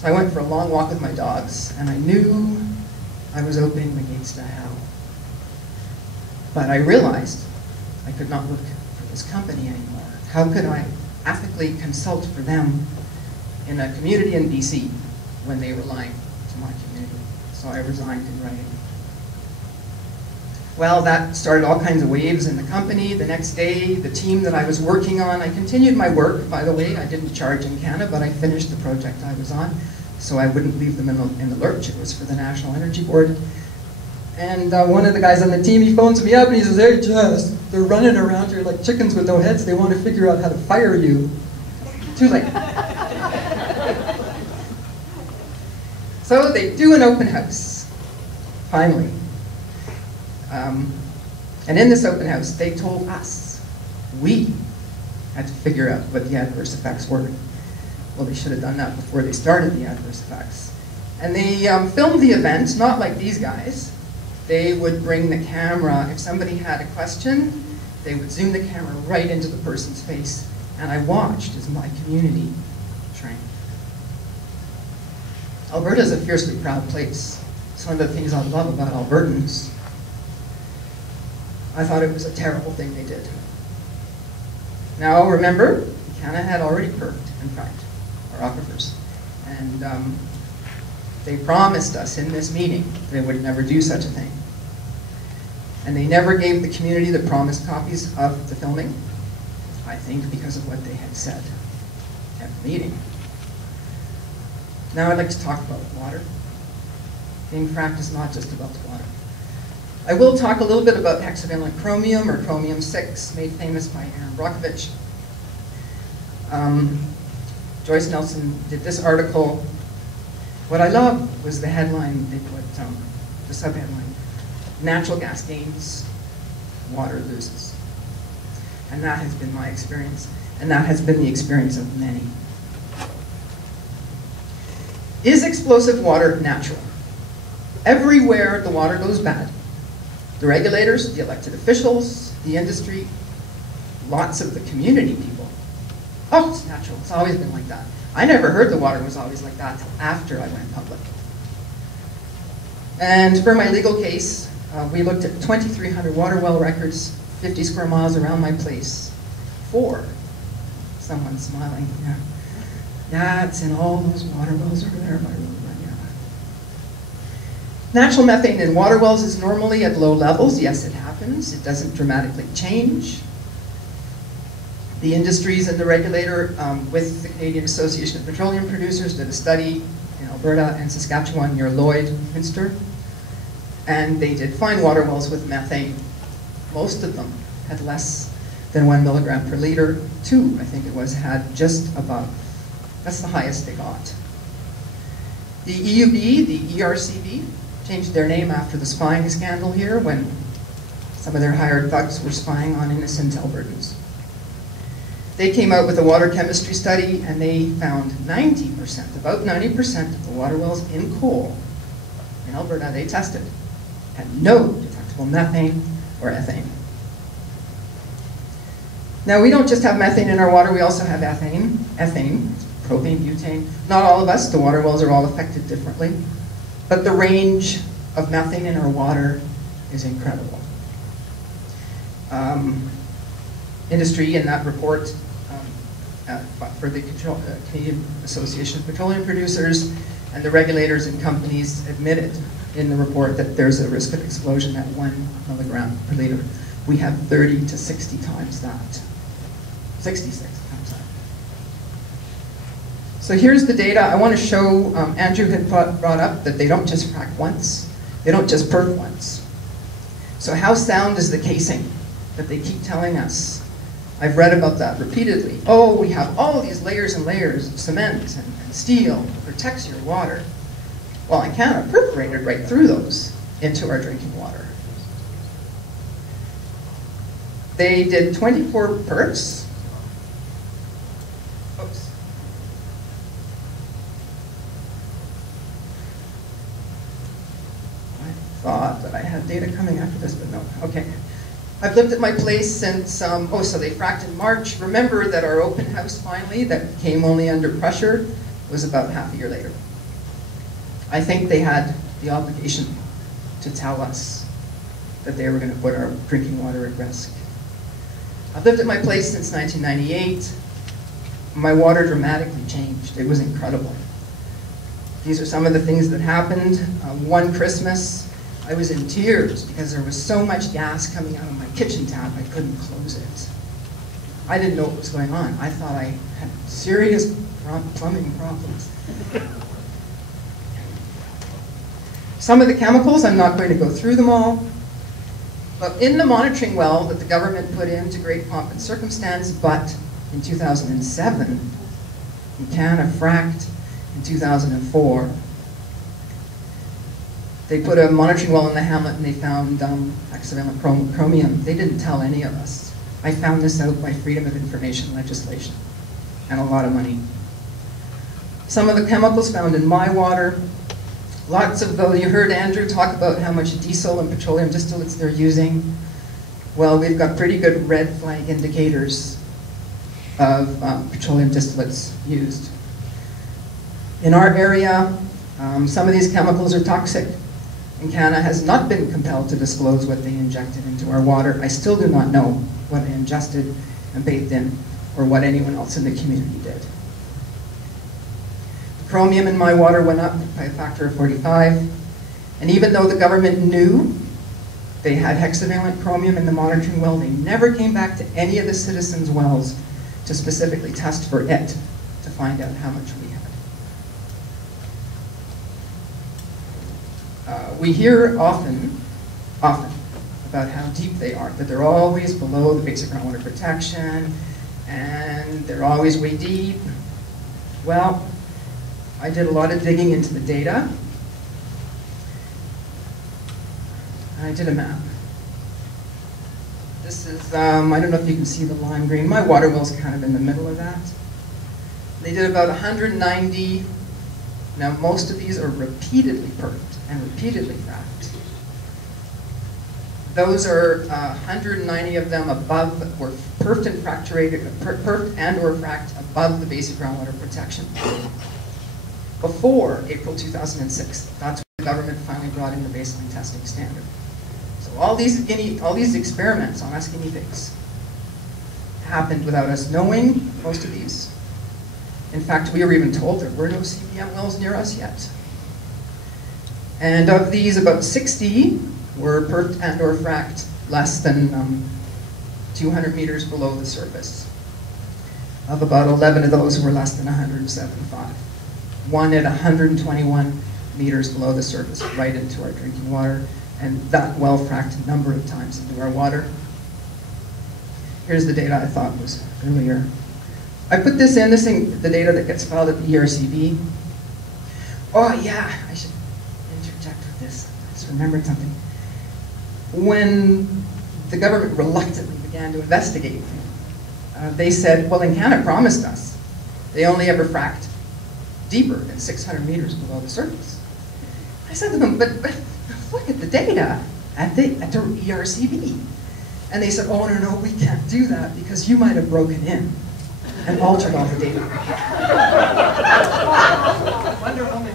So I went for a long walk with my dogs, and I knew I was opening the gates to hell. But I realized I could not work for this company anymore. How could I ethically consult for them in a community in BC when they were lying to my community? So I resigned in writing. Well, that started all kinds of waves in the company. The next day, the team that I was working on, I continued my work, by the way. I didn't charge in Canada, but I finished the project I was on, so I wouldn't leave them in the lurch. It was for the National Energy Board. And one of the guys on the team, he phones me up and he says, "Hey, Jess, they're running around here like chickens with no heads. They want to figure out how to fire you." Too late. So they do an open house, finally. And in this open house, they told us we had to figure out what the adverse effects were. Well, they should have done that before they started the adverse effects. And they filmed the event, not like these guys. They would bring the camera. If somebody had a question, they would zoom the camera right into the person's face. And I watched as my community shrank. Alberta is a fiercely proud place. It's one of the things I love about Albertans. I thought it was a terrible thing they did. Now remember, Canada had already perked and fracked our aquifers. And they promised us in this meeting they would never do such a thing. And they never gave the community the promised copies of the filming, I think because of what they had said at the meeting. Now I'd like to talk about water. Being fracked is not just about the water. I will talk a little bit about hexavalent chromium, or chromium-6, made famous by Aaron Brockovich. Joyce Nelson did this article. What I loved was the headline they put, the subheadline, "Natural gas gains, water loses." And that has been my experience, and that has been the experience of many. Is explosive water natural? Everywhere the water goes bad, the regulators, the elected officials, the industry, lots of the community people, "Oh, it's natural, it's always been like that." I never heard the water was always like that until after I went public. And for my legal case, we looked at 2,300 water well records, 50 square miles around my place. Someone's smiling, yeah. Yeah, it's in all those water wells over there by Road. Natural methane in water wells is normally at low levels. Yes, it happens. It doesn't dramatically change. The industries and the regulator with the Canadian Association of Petroleum Producers did a study in Alberta and Saskatchewan near Lloyd, Minster, and they did find water wells with methane. Most of them had less than 1 milligram per liter. 2, I think it was, had just above. That's the highest they got. The EUB, the ERCB, changed their name after the spying scandal here when some of their hired thugs were spying on innocent Albertans. They came out with a water chemistry study and they found 90%, about 90% of the water wells in coal in Alberta they tested had no detectable methane or ethane. Now we don't just have methane in our water, we also have ethane, propane, butane. Not all of us, the water wells are all affected differently, but the range of methane in our water is incredible. Industry in that report for the Canadian Association of Petroleum Producers and the regulators and companies admitted in the report that there's a risk of explosion at 1 milligram per liter. We have 30 to 60 times that, 66 times that. So here's the data. I want to show, Andrew had brought up that they don't just frack once, they don't just perk once. So how sound is the casing that they keep telling us? I've read about that repeatedly. Oh, we have all these layers and layers of cement and steel that protects your water. Well, in Canada, perforated right through those into our drinking water. They did 24 perks. Oops. I thought that I had data coming after this, but no. Okay. I've lived at my place since, so they fracked in March. Remember that our open house finally, that came only under pressure, was about half a year later. I think they had the obligation to tell us that they were going to put our drinking water at risk. I've lived at my place since 1998. My water dramatically changed. It was incredible. These are some of the things that happened. One Christmas, I was in tears because there was so much gas coming out of my kitchen tap, I couldn't close it. I didn't know what was going on. I thought I had serious plumbing problems. Some of the chemicals, I'm not going to go through them all, but in the monitoring well that the government put in to great pomp and circumstance, but in 2007, Canada fracked in 2004, they put a monitoring well in the hamlet and they found hexavalent chromium. They didn't tell any of us. I found this out by freedom of information legislation and a lot of money. Some of the chemicals found in my water, lots of, you heard Andrew talk about how much diesel and petroleum distillates they're using. Well, we've got pretty good red flag indicators of petroleum distillates used. In our area, some of these chemicals are toxic, and Canada has not been compelled to disclose what they injected into our water. I still do not know what they ingested and bathed in, or what anyone else in the community did. The chromium in my water went up by a factor of 45, and even though the government knew they had hexavalent chromium in the monitoring well, they never came back to any of the citizens' wells to specifically test for it to find out how much we had. We hear often about how deep they are, that they're always below the basic groundwater protection, and they're always way deep. Well, I did a lot of digging into the data, and I did a map. This is, I don't know if you can see the lime green. My water well's kind of in the middle of that. They did about 190. Now, most of these are repeatedly perfed and repeatedly fracked. Those are 190 of them above, were perfed and fracturated, perfed and or fracked above the basic groundwater protection. Before April 2006, that's when the government finally brought in the baseline testing standard. So all these experiments on us guinea pigs happened without us knowing most of these. In fact, we were even told there were no CPM wells near us yet. And of these, about 60 were perfed and or fracked less than 200 meters below the surface. Of about 11 of those were less than 175. One at 121 meters below the surface, right into our drinking water, and that well fracked a number of times into our water. Here's the data I thought was earlier. I put this in, the data that gets filed at the ERCB. Oh yeah, I should interject with this. I just remembered something. When the government reluctantly began to investigate, they said, well, Canada promised us. They only ever fracked deeper than 600 meters below the surface. I said to them, but look at the data at the ERCB. And they said, oh no, we can't do that because you might have broken in and altered all the data. Wonder Woman.